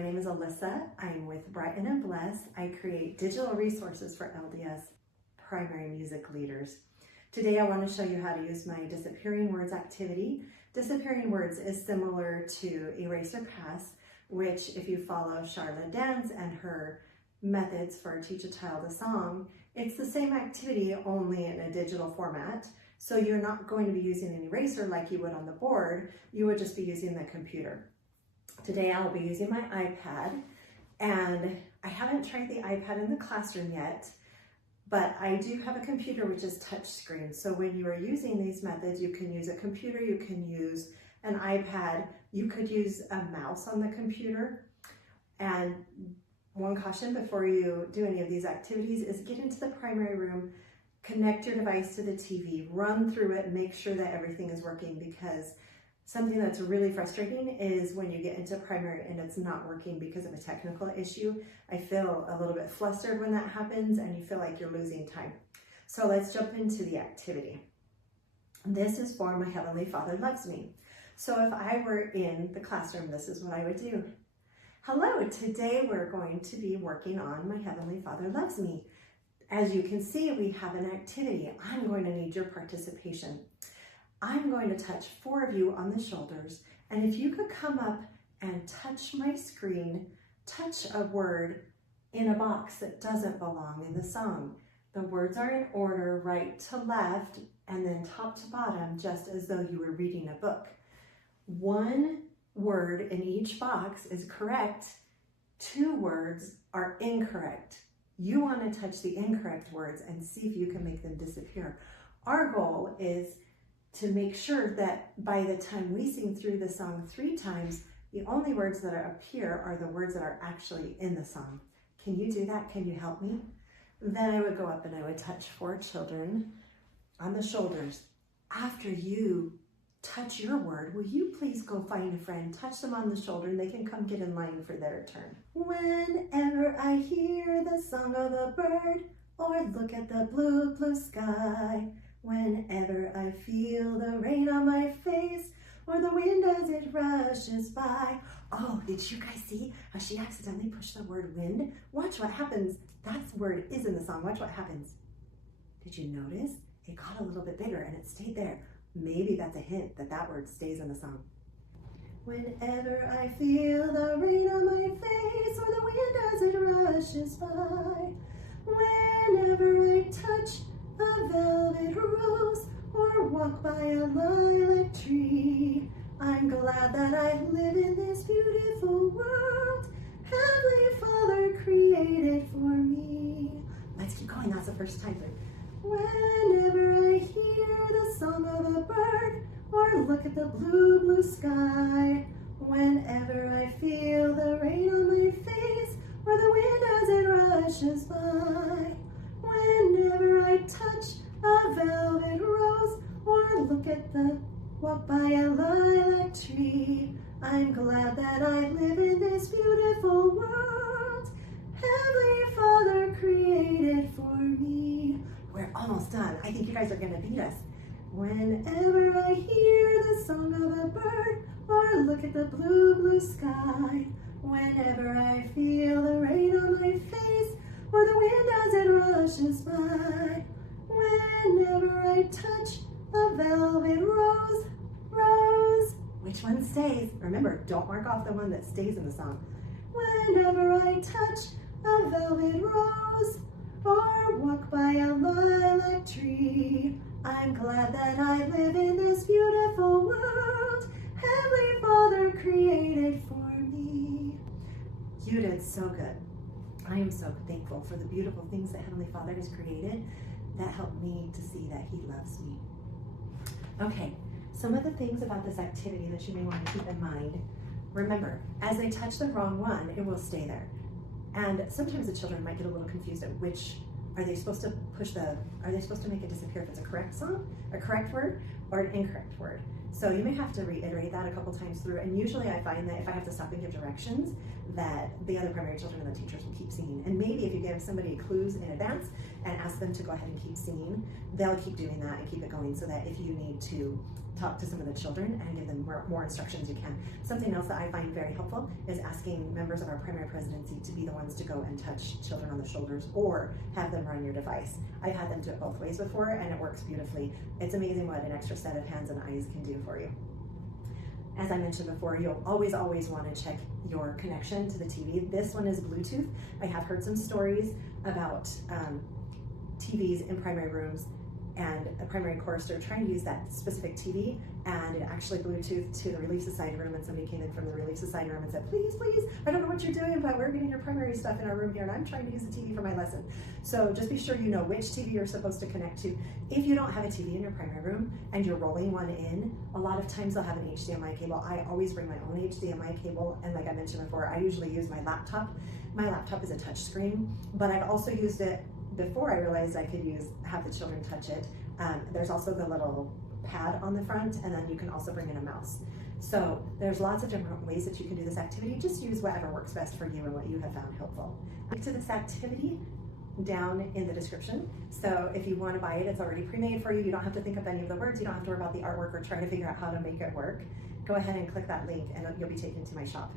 my name is Alyssa. I'm with Brighten and Bless. I create digital resources for LDS primary music leaders. Today I want to show you how to use my disappearing words activity. Disappearing words is similar to erase or pass, which if you follow Sharla dance and her methods for teach a child a song, it's the same activity only in a digital format. So you're not going to be using an eraser like you would on the board, you would just be using the computer. Today I'll be using my iPad, and I haven't tried the iPad in the classroom yet, but I do have a computer which is touch screen. So when you are using these methods, you can use a computer, you can use an iPad, you could use a mouse on the computer. And one caution before you do any of these activities is get into the primary room, connect your device to the TV, run through it, make sure that everything is working, because something that's really frustrating is when you get into primary and it's not working because of a technical issue. I feel a little bit flustered when that happens and you feel like you're losing time. So let's jump into the activity. This is for My Heavenly Father Loves Me. So if I were in the classroom, this is what I would do. Hello, today we're going to be working on My Heavenly Father Loves Me. As you can see, we have an activity. I'm going to need your participation. I'm going to touch 4 of you on the shoulders, and if you could come up and touch my screen, touch a word in a box that doesn't belong in the song. The words are in order, right to left, and then top to bottom, just as though you were reading a book. 1 word in each box is correct, 2 words are incorrect. You want to touch the incorrect words and see if you can make them disappear. Our goal is to make sure that by the time we sing through the song 3 times, the only words that appear are the words that are actually in the song. Can you do that? Can you help me? Then I would go up and I would touch 4 children on the shoulders. After you touch your word, will you please go find a friend, touch them on the shoulder, and they can come get in line for their turn. Whenever I hear the song of a bird, or look at the blue, blue sky, whenever I feel the rain on my face, or the wind as it rushes by. Oh, did you guys see how she accidentally pushed the word wind? Watch what happens. That word is in the song. Watch what happens. Did you notice? It got a little bit bigger and it stayed there. Maybe that's a hint that that word stays in the song. Whenever I feel the rain on my face, or the wind as it rushes by, whenever I touch a velvet rose, or walk by a lilac tree, I'm glad that I live in this beautiful world Heavenly Father created for me. Let's keep going. That's the first time. Whenever I hear the song of a bird, or look at the blue, blue sky, whenever I feel the rain on my face, or the wind as it rushes by, whenever I touch a velvet rose, or walk by a lilac tree, I'm glad that I live in this beautiful world Heavenly Father created for me. We're almost done. I think you guys are going to beat us. Whenever I hear the song of a bird, or look at the blue, blue sky, whenever I feel the rain on my face, or the wind as it rushes by, whenever I touch a velvet rose, which one stays? Remember, don't mark off the one that stays in the song. Whenever I touch a velvet rose, or walk by a lilac tree, I'm glad that I live in this beautiful world Heavenly Father created for me. You did so good. I am so thankful for the beautiful things that Heavenly Father has created that help me to see that He loves me. Okay, some of the things about this activity that you may want to keep in mind. Remember, as they touch the wrong one, it will stay there. And sometimes the children might get a little confused at which are they supposed to make it disappear if it's a correct song, a correct word, or an incorrect word. So you may have to reiterate that a couple times through, and usually I find that if I have to stop and give directions, that the other primary children and the teachers will keep singing. And maybe if you give somebody clues in advance and ask them to go ahead and keep singing, they'll keep doing that and keep it going, so that if you need to talk to some of the children and give them more instructions, you can. Something else that I find very helpful is asking members of our primary presidency to be the ones to go and touch children on the shoulders or have them run your device. I've had them do it both ways before, and it works beautifully. It's amazing what an extra set of hands and eyes can do for you. As I mentioned before, you'll always want to check your connection to the TV. This one is Bluetooth. I have heard some stories about TVs in primary rooms and a primary chorister trying to use that specific TV, and it actually Bluetooth to the Relief Society room, and somebody came in from the Relief Society room and said, please, I don't know what you're doing, but we're getting your primary stuff in our room here, and I'm trying to use the TV for my lesson. So just be sure you know which TV you're supposed to connect to. If you don't have a TV in your primary room and you're rolling one in, a lot of times they'll have an HDMI cable. I always bring my own HDMI cable, and like I mentioned before, I usually use my laptop. My laptop is a touch screen, but I've also used it before I realized I could have the children touch it. There's also the little pad on the front, and then you can also bring in a mouse. So there's lots of different ways that you can do this activity. Just use whatever works best for you and what you have found helpful. Link to this activity down in the description. So if you want to buy it, it's already pre-made for you. You don't have to think of any of the words. You don't have to worry about the artwork or try to figure out how to make it work. Go ahead and click that link and you'll be taken to my shop.